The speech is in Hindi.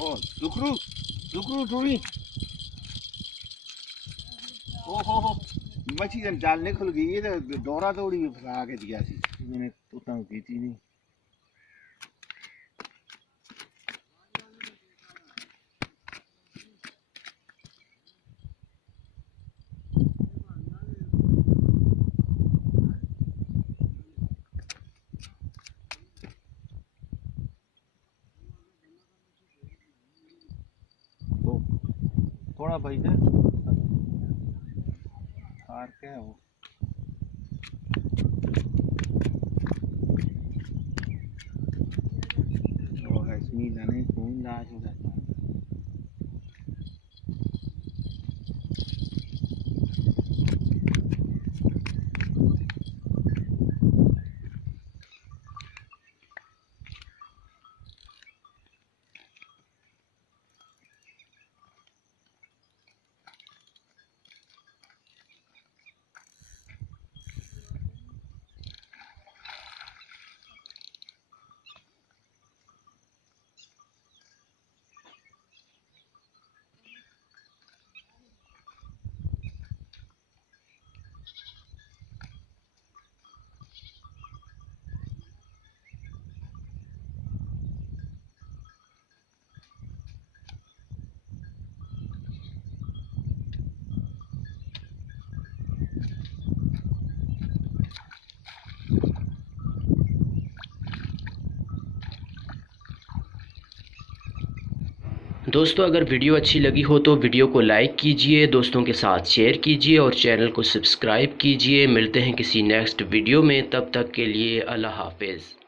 ओ डुकरू डुकरू टूरी हो मछली जब जाल निकल गई है तो डोरा तोड़ी फंसा के दिया सी मैंने तो की थी नहीं। थोड़ा भाई है हार के है वो इसमें जाने कौन लाश हो जाता है। दोस्तों अगर वीडियो अच्छी लगी हो तो वीडियो को लाइक कीजिए, दोस्तों के साथ शेयर कीजिए और चैनल को सब्सक्राइब कीजिए। मिलते हैं किसी नेक्स्ट वीडियो में, तब तक के लिए अल्लाह हाफिज़।